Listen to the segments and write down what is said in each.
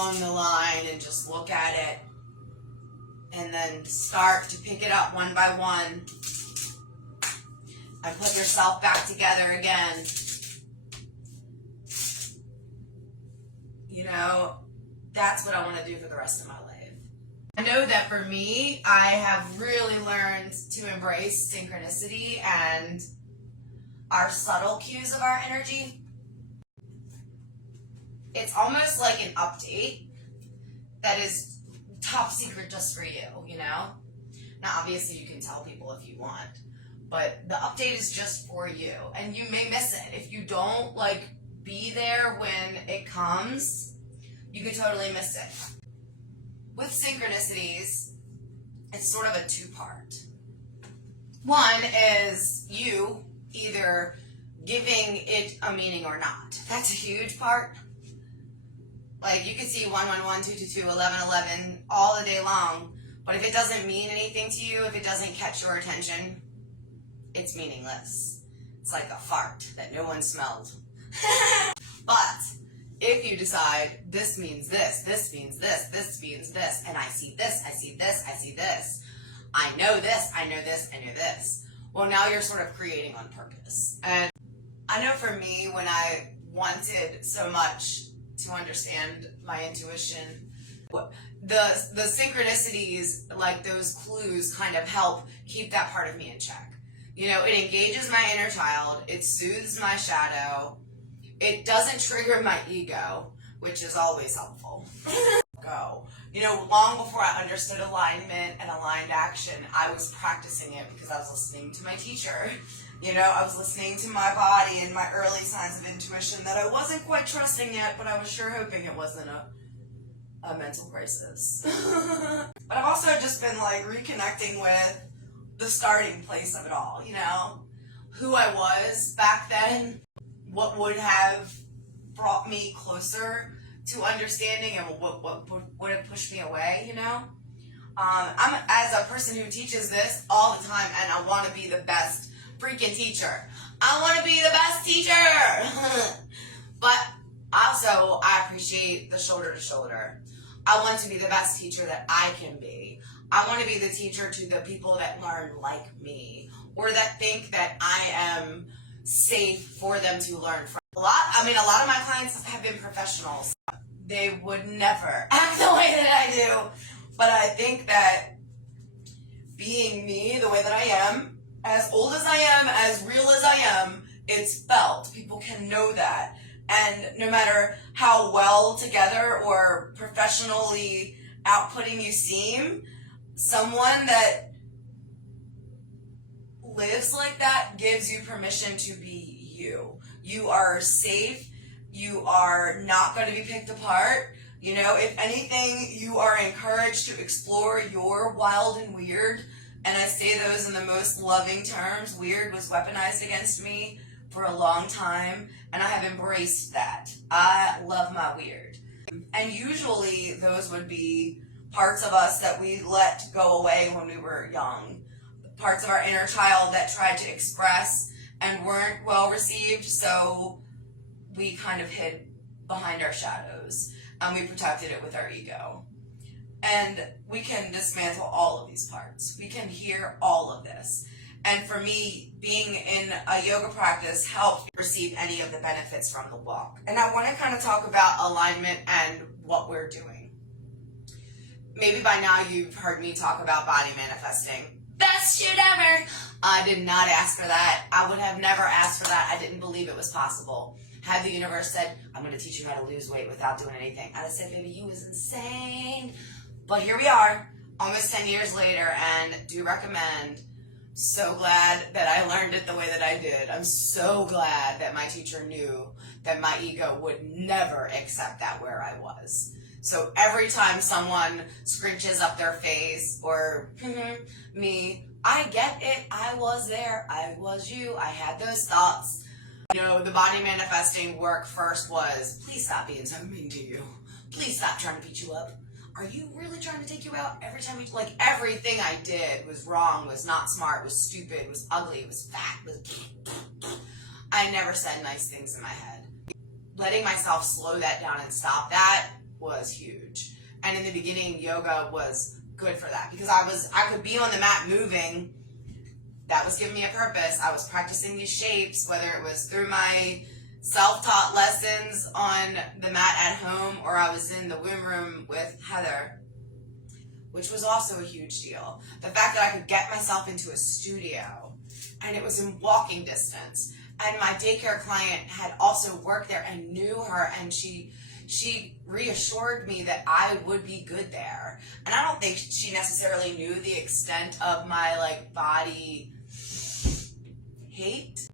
along the line and just look at it, and then start to pick it up one by one and put yourself back together again. You know, that's what I want to do for the rest of my life. I know that for me, I have really learned to embrace synchronicity and our subtle cues of our energy. It's almost like an update that is top secret just for you, you know? Now, obviously, you can tell people if you want, but the update is just for you, and you may miss it. If you don't, be there when it comes, you could totally miss it. With synchronicities, it's sort of a two-part. One is you either giving it a meaning or not. That's a huge part. You could see 111, 222, 1111 all the day long, but if it doesn't mean anything to you, if it doesn't catch your attention, it's meaningless. It's like a fart that no one smelled. But if you decide, this means this means this means this, and I see this, I see this, I see this, I know this, I know this, I know this, well, now you're sort of creating on purpose. And I know for me, when I wanted so much to understand my intuition, the synchronicities, like those clues, kind of help keep that part of me in check. You know, it engages my inner child, it soothes my shadow, it doesn't trigger my ego, which is always helpful. Go. You know, long before I understood alignment and aligned action, I was practicing it because I was listening to my teacher. You know, I was listening to my body and my early signs of intuition that I wasn't quite trusting yet, but I was sure hoping it wasn't a mental crisis. But I've also just been reconnecting with the starting place of it all, you know? Who I was back then, what would have brought me closer to understanding, and what would have pushed me away, you know? I'm, as a person who teaches this all the time, and I want to be the best freaking teacher. I want to be the best teacher! But also, I appreciate the shoulder to shoulder. I want to be the best teacher that I can be. I want to be the teacher to the people that learn like me, or that think that I am safe for them to learn from. A lot of my clients have been professionals. They would never act the way that I do. But I think that being me, the way that I am, as old as I am, as real as I am, it's felt. People can know that. And no matter how well together or professionally outputting you seem, someone that lives like that gives you permission to be you. You are safe. You are not going to be picked apart. You know, if anything, you are encouraged to explore your wild and weird. And I say those in the most loving terms. Weird was weaponized against me for a long time, and I have embraced that. I love my weird. And usually those would be parts of us that we let go away when we were young. Parts of our inner child that tried to express and weren't well received, so we kind of hid behind our shadows, and we protected it with our ego. And we can dismantle all of these parts. We can hear all of this. And for me, being in a yoga practice helped receive any of the benefits from the walk. And I want to kind of talk about alignment and what we're doing. Maybe by now you've heard me talk about body manifesting. Best shit ever! I did not ask for that. I would have never asked for that. I didn't believe it was possible. Had the universe said, I'm going to teach you how to lose weight without doing anything, I'd have said, baby, you was insane. But here we are, almost 10 years later, and do recommend. So glad that I learned it the way that I did. I'm so glad that my teacher knew that my ego would never accept that where I was. So every time someone scrunches up their face or me, I get it. I was there. I was you. I had those thoughts. You know, the body manifesting work first was, please stop being so mean to you. Please stop trying to beat you up. Are you really trying to take you out every time you, everything I did was wrong, was not smart, was stupid, was ugly, was fat, I never said nice things in my head. Letting myself slow that down and stop that was huge. And in the beginning, yoga was good for that because I could be on the mat moving. That was giving me a purpose. I was practicing these shapes, whether it was through my self-taught lessons on the mat at home or I was in the womb room with Heather, which was also a huge deal. The fact that I could get myself into a studio and it was in walking distance. And my daycare client had also worked there and knew her, and she reassured me that I would be good there. And I don't think she necessarily knew the extent of my like body hate,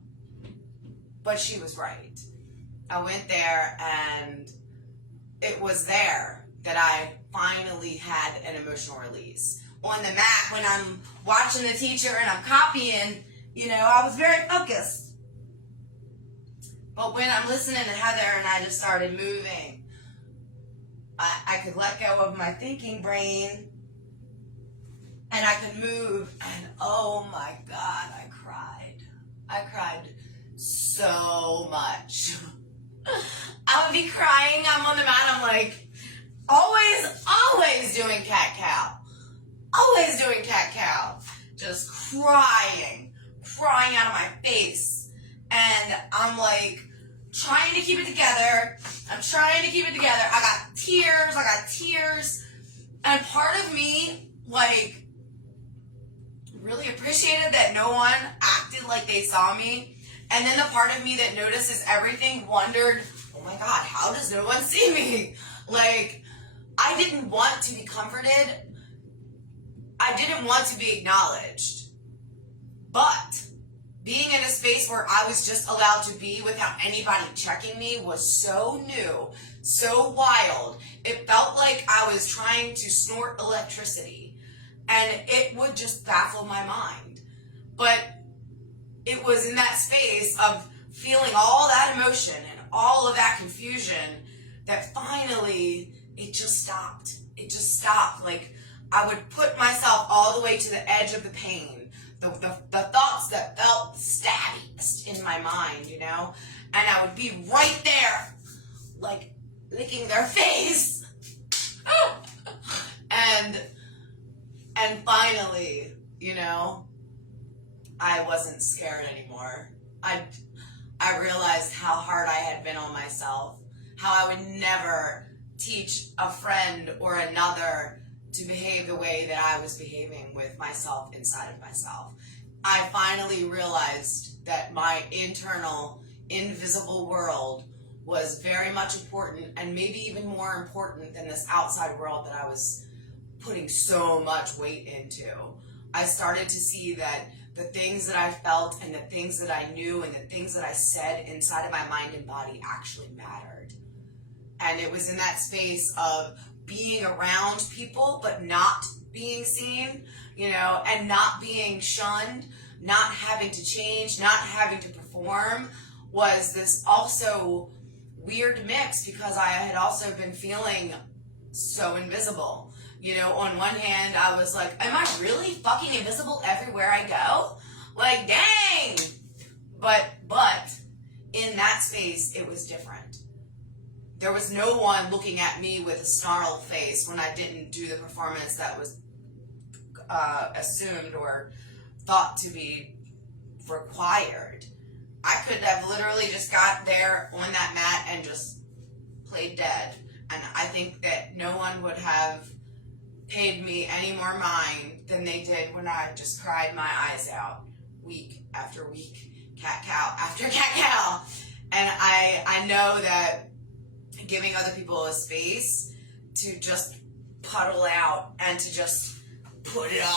but she was right. I went there and it was there that I finally had an emotional release. On the mat, when I'm watching the teacher and I'm copying, I was very focused. But when I'm listening to Heather and I just started moving, I could let go of my thinking brain and I could move, and oh my God, I cried. I cried so much. I would be crying, I'm on the mat, I'm like, always doing cat-cow. Always doing cat-cow. Just crying out of my face. And I'm like, trying to keep it together. I got tears. And part of me, like, really appreciated that no one acted like they saw me. And then the part of me that notices everything wondered, oh my God, how does no one see me? Like, I didn't want to be comforted. I didn't want to be acknowledged. But being in a space where I was just allowed to be without anybody checking me was so new, so wild. It felt like I was trying to snort electricity, and it would just baffle my mind. But it was in that space of feeling all that emotion and all of that confusion that finally it just stopped. It just stopped. Like, I would put myself all the way to the edge of the pain. The thoughts that felt stabbiest in my mind, and I would be right there, like, licking their face. and finally, I wasn't scared anymore. I realized how hard I had been on myself, how I would never teach a friend or another to behave the way that I was behaving with myself inside of myself. I finally realized that my internal, invisible world was very much important, and maybe even more important than this outside world that I was putting so much weight into. I started to see that the things that I felt and the things that I knew and the things that I said inside of my mind and body actually mattered. And it was in that space of being around people but not being seen, and not being shunned, not having to change, not having to perform, was this also weird mix because I had also been feeling so invisible. On one hand, I was like, am I really fucking invisible everywhere I go? Like, dang! But in that space, it was different. There was no one looking at me with a snarled face when I didn't do the performance that was assumed or thought to be required. I could have literally just got there on that mat and just played dead. And I think that no one would have paid me any more mind than they did when I just cried my eyes out week after week, cat-cow after cat-cow. And I know that giving other people a space to just puddle out and to just put it all